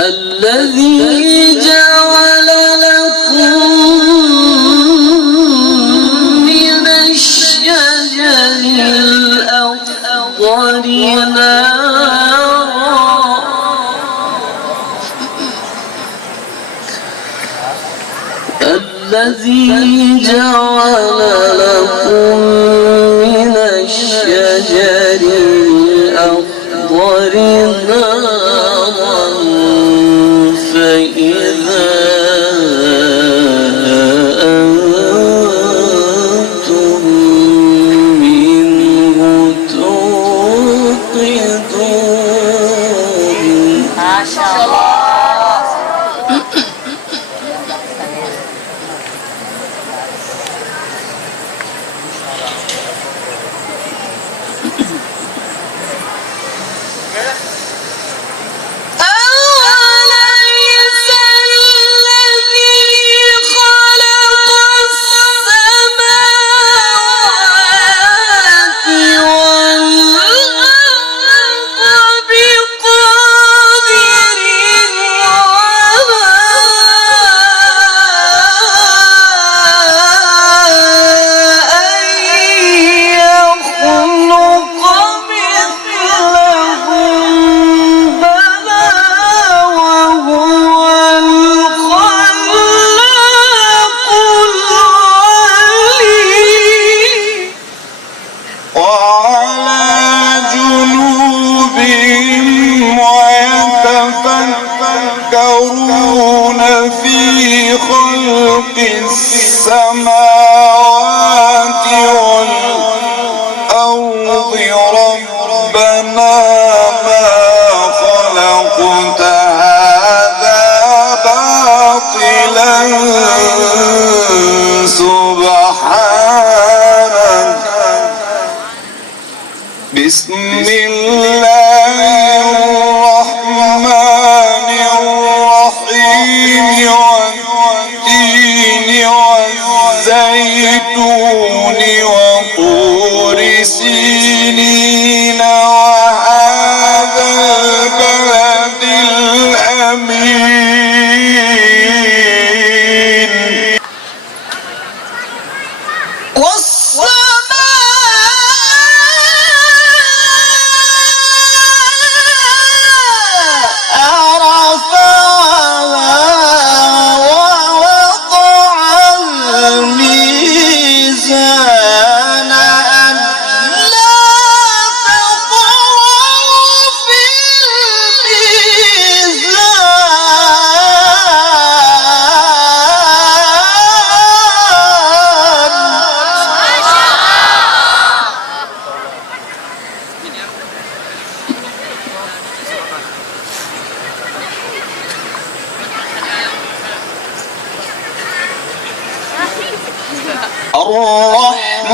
الذي جعل لكم من الشجر الأخضر نارا الذي جعل لكم من الشجر الأخضر نارا فإذا أنتم منه توقدون. ما شاء الله. في خلق السماوات والأرض ربنا ما خلقت هذا باطلا سبحانك بسم الله الرحمن الرحيم والتين والزيتون وطور سينين وهذا البلد الأمين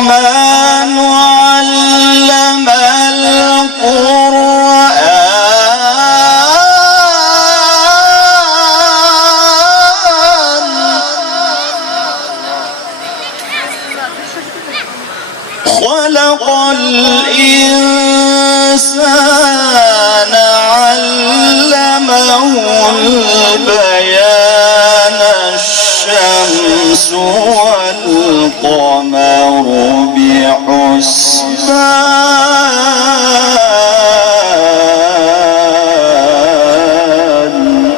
الرحمن علم القرآن خلق الإنسان علمه البيان الشمس والقمر بحسبان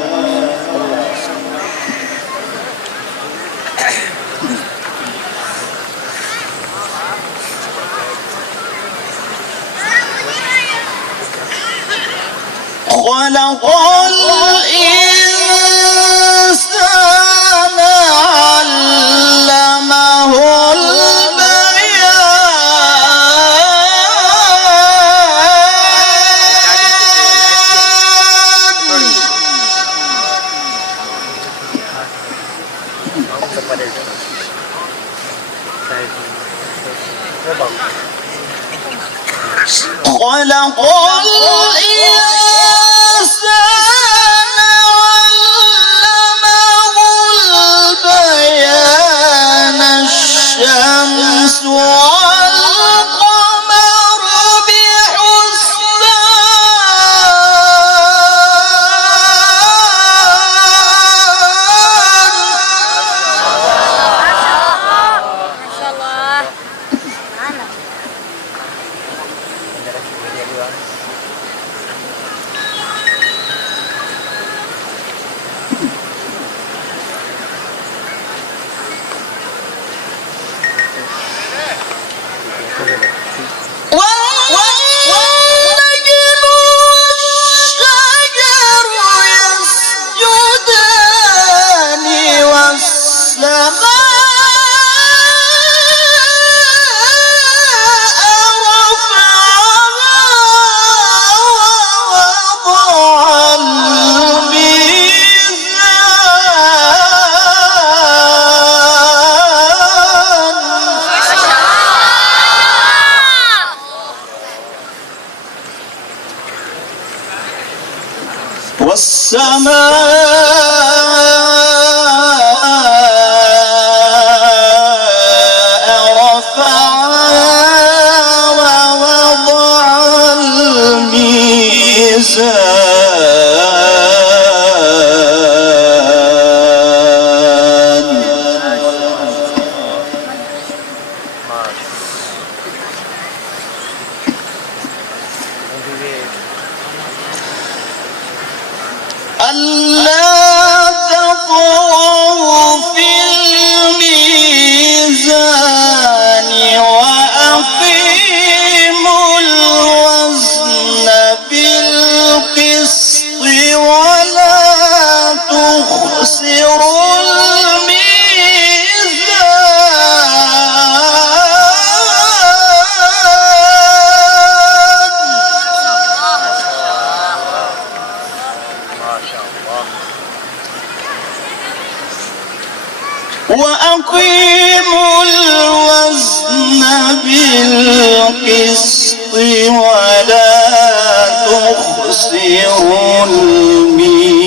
خلق الإنسان علمه خلق الإنسان علمه البيان الشمس والقمر والنجم والشجر يسجدان والسماء رفعها ووضع والسماء رفعها ووضع ألا تطغوا في الميزان وأقيموا الوزن بالقسط ولا تخسروا وأقيموا الوزن بالقسط ولا تخسروا الميزان.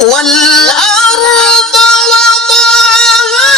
والأرض وضعها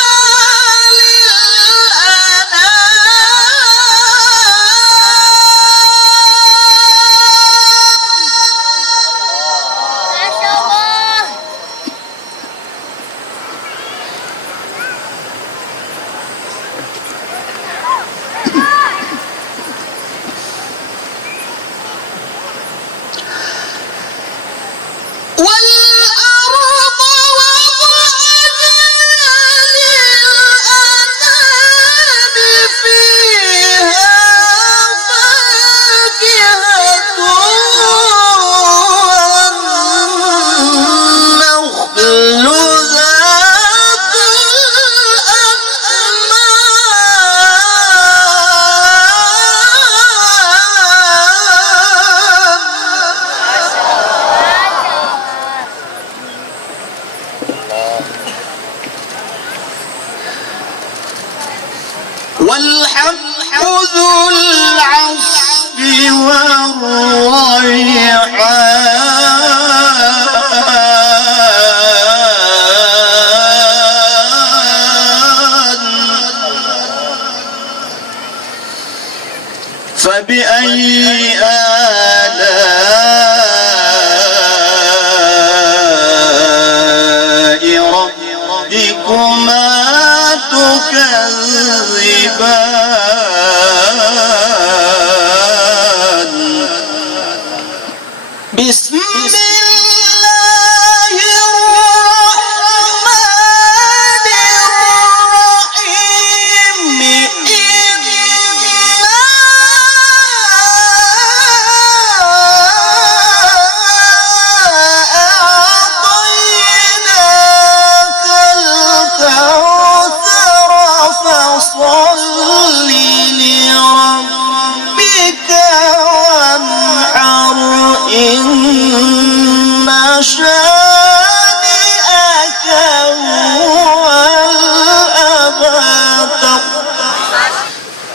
والحب ذو العصف والريحان فبأي آلاء ربكما تكذبان. بسم الله الرحمن الرحيم. إنا شانئك هو الأبتر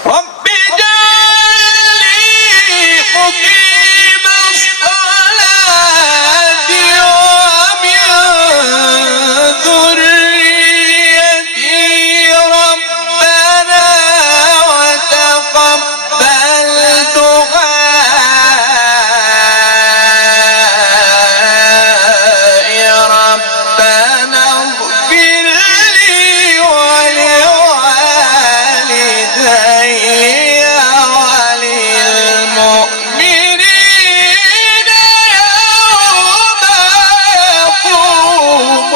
رب اجعل لي مقيم الصلاة ومن ذريتي ربنا وتقبل دعائي ربنا اغفر لي ولوالدي وللمؤمنين يوم يقوم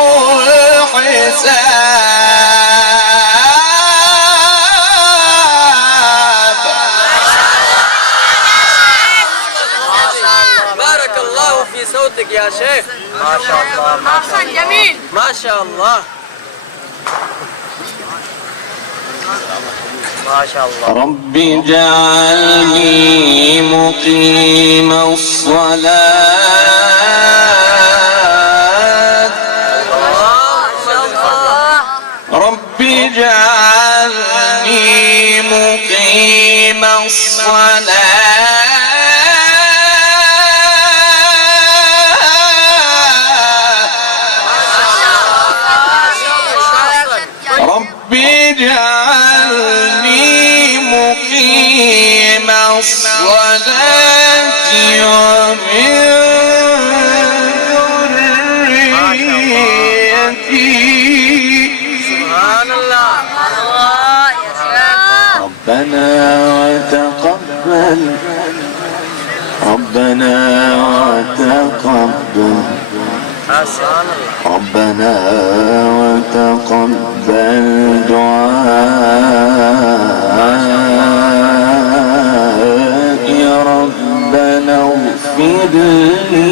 الحساب بارك الله في صوتك يا شيخ. ما شاء الله. أحسن جميل. ما شاء الله. ما شاء الله. رب اجعلني مقيم الصلاة رب اجعلني مقيم الصلاة رب اجعلني مقيم الصلاة ومن ذريتي سبحان الله. ربنا وتقبل سبحان الله. ربنا وتقبل دعائي ربنا اغفر لي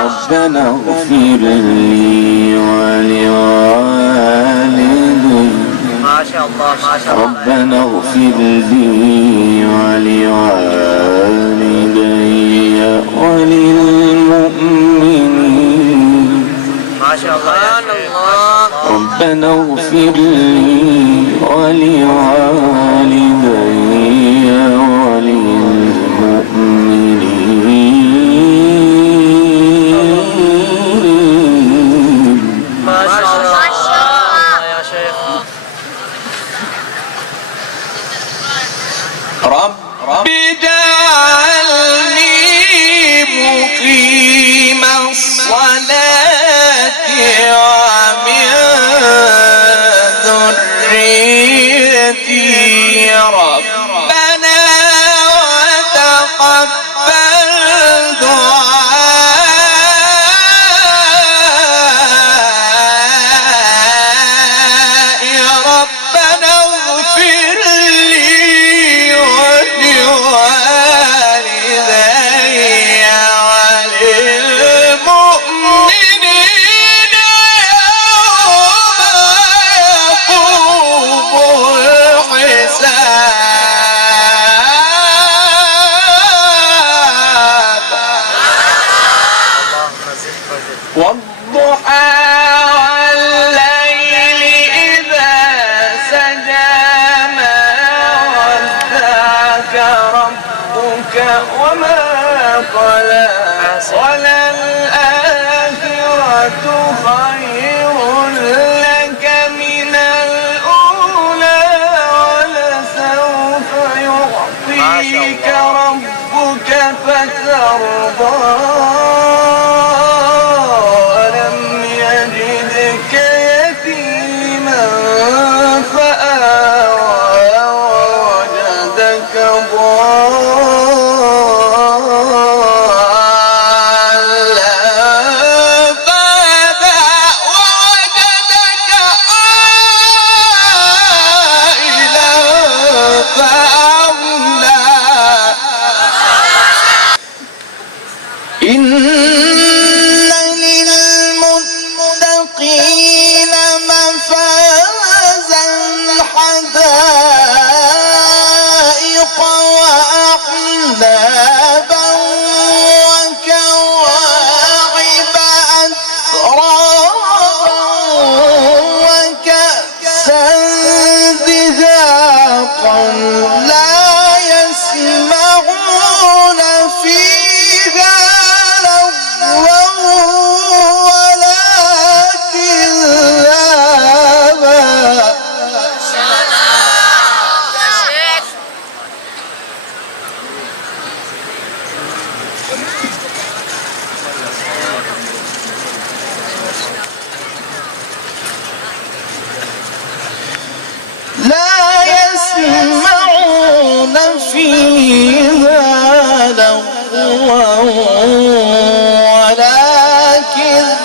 ربنا اغفر لي ولوالدي ما شاء الله. ما شاء الله. ربنا اغفر لي ولوالدي وللمؤمنين ما شاء الله. ربنا اغفر لي ولوالدي وللمؤمنين ما شاء الله يا شيخ. رب اجعلني مقيم الصلاة ومن ذريتي ربنا وتقبل دعائي ربنا اغفر لي ولوالدي وللمؤمنين يوم يقوم الحساب والضحى والليل إذا سجى ما ودعك ربك وما قلى وللآخرة خير لك من الأولى ولسوف يعطيك ربك فترضى ألم يجدك يتيما فآوى ووجدك ضالا فهدى ووجدك عائلا فأغنى إن للمتقين مفازا حدائق وأعنابا لهوا ولا كذابا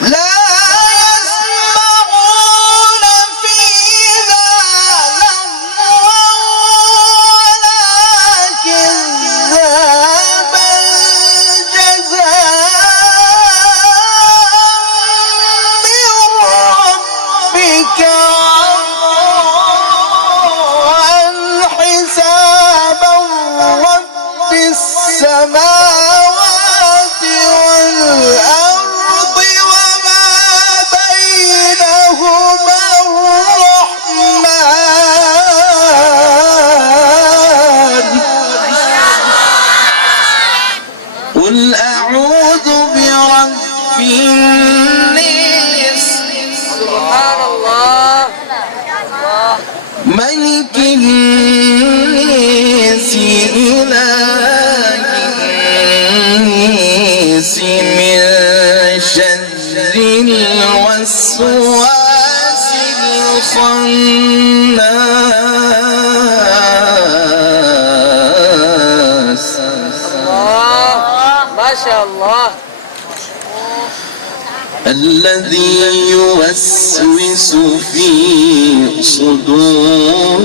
لا يسمعون فيها لغوا ولا كذابا جزاء من ربك عطاء حسابا رب السماوات والأرض وما بينهما الرحمن قل أعوذ برب الناس سبحان الله. ملك الناس إله الناس من شر الوسواس الخناس ما شاء الله. الذي يوسوس في صدور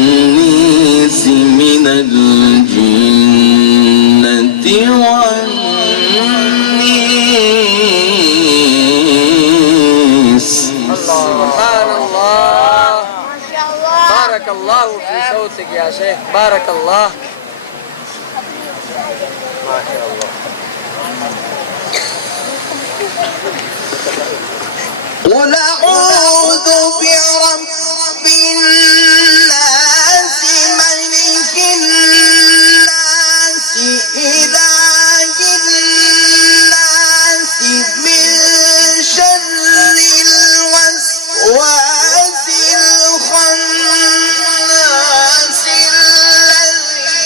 الناس من الجنة والناس سبحان الله. بارك الله في صوتك يا شيخ. بارك الله. ما شاء الله. قل أعوذ برب الناس ملك الناس إله الناس من شر الوسواس الخناس الذي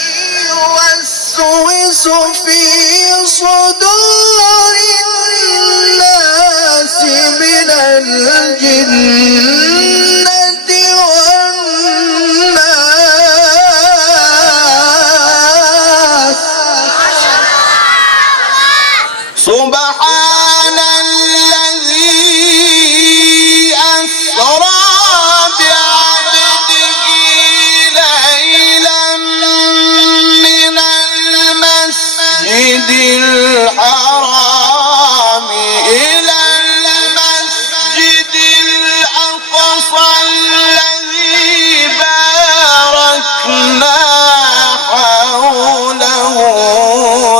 يوسوس في صدور الناس من الجنة والناس سبحان الذي أسرى بعبده ليلا من المسجد الحرام إلى المسجد الأقصى الذي باركنا حوله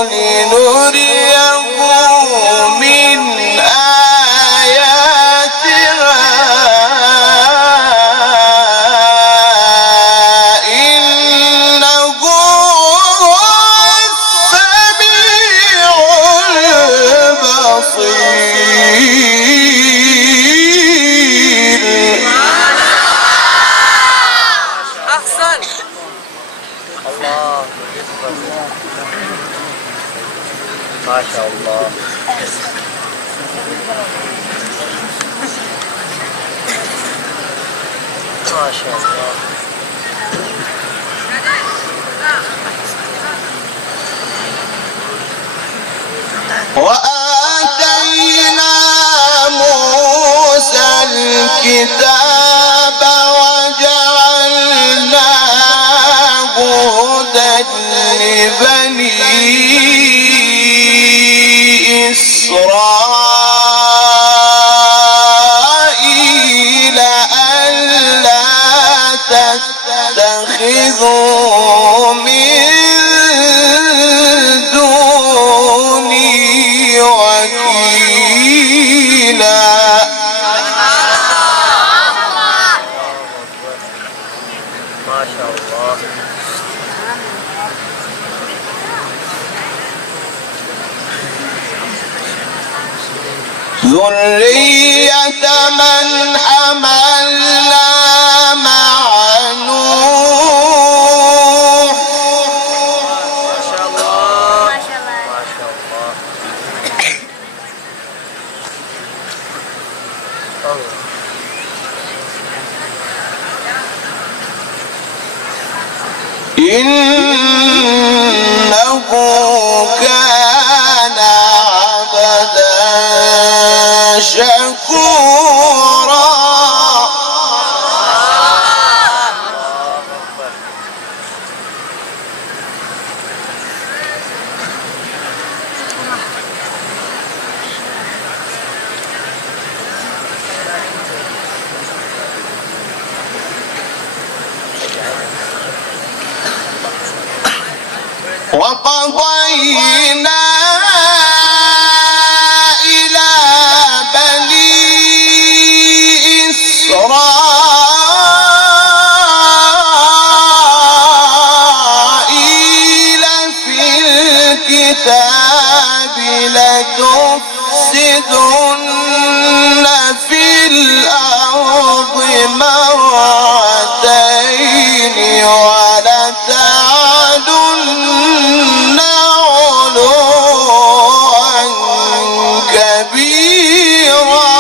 لنريه من آياتنا إنه هو السميع البصير أحسن. الله. ما شاء الله. ما شاء الله. وآتينا موسى الكتاب وجعلناه هدى لبني إسرائيل ألا تتخذوا من دوني وكيلا ما شاء الله. ذرية من حملنا مع نوح وقضينا إلى بني إسرائيل في الكتاب لتفسدن في الأرض مرتين ولتعلن علوا كبيرا.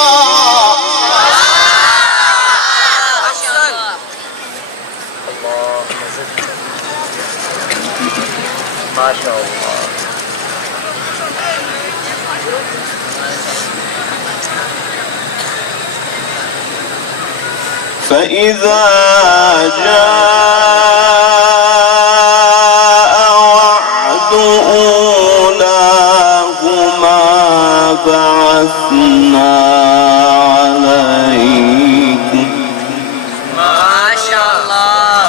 ما شاء الله. فإذا جاء وعد أولاهما بعثنا عليكم ما شاء الله.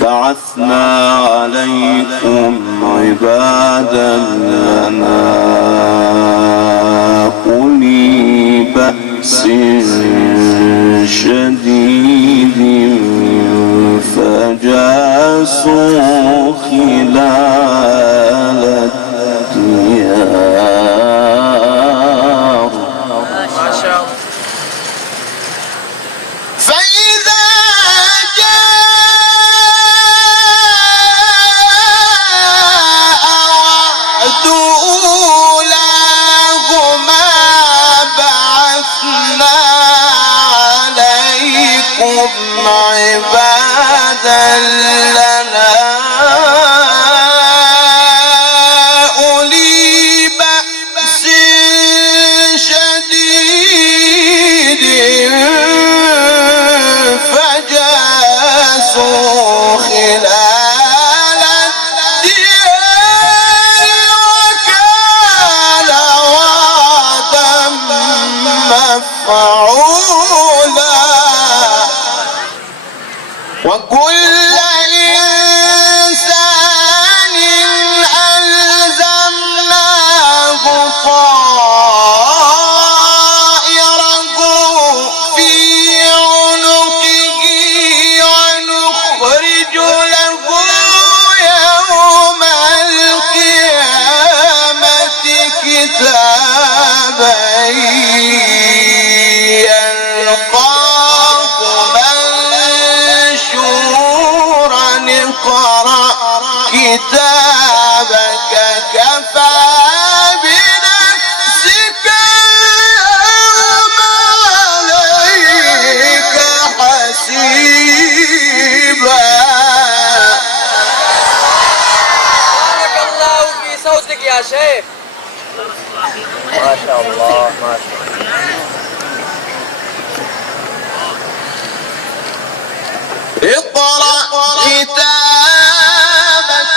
بعثنا عليكم عبادا لنا أولي بأس شديد فجاسوا خلال الديار. ما شاء الله. فإذا جاء وعد أولاهما بعثنا عليكم عبادا لنا أولي بأس شديد فجاسوا خلال الديار وكان وعدا مفعولا. وكل إنسان ألزمناه طائره في عنقه ونخرج له يوم القيامة كتابا يلقاه منشورا اقرأ كتابك كفى بنفسك اليوم عليك حسيبا. بارك الله في صوتك يا شيخ. ما شاء الله. ما شاء الله. اقرأ كتابك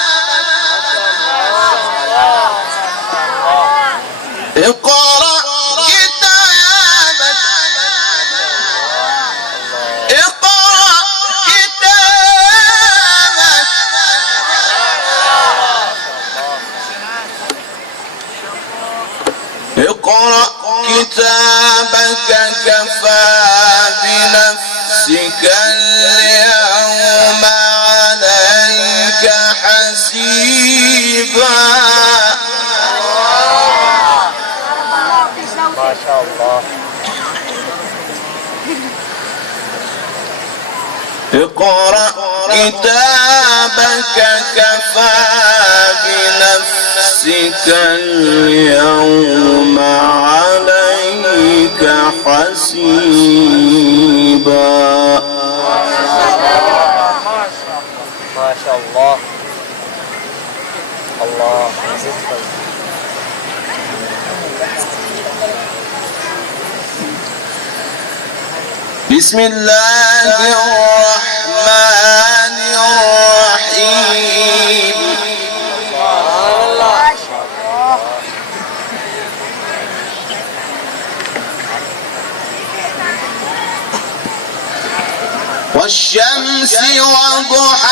اقرأ كتابك اقرأ كتابك اقرأ كتابك كفى بنفسك اليوم عليك حسيبا. ما شاء الله. اقرأ كتابك كفى بنفسك اليوم عليك حسيبا. ما شاء الله. الله يزيدك. بسم الله الرحمن الرحيم. والشمس وضحاها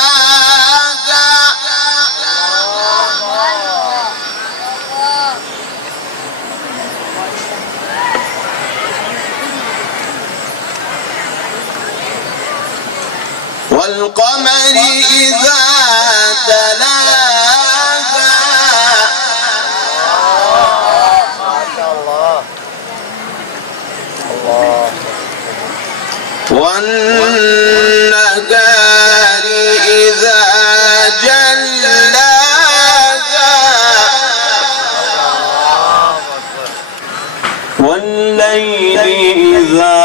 والقمر إذا تلاها ما شاء الله. الله. والنهار إذا جلاها والليل إذا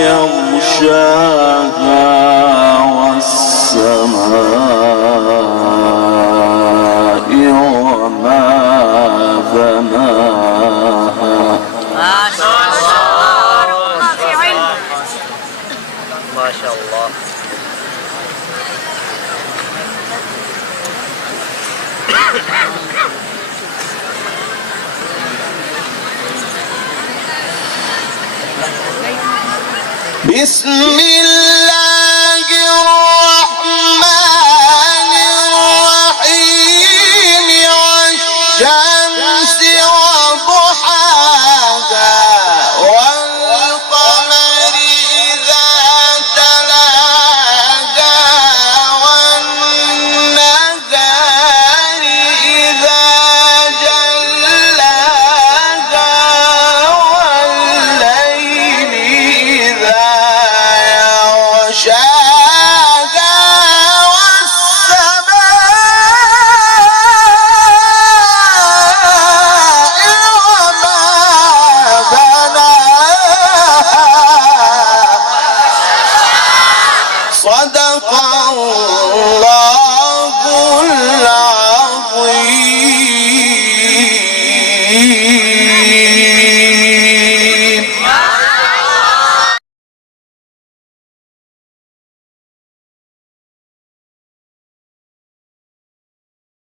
يغشاها والسماء وما بناها ما شاء الله. ما شاء الله. بسم الله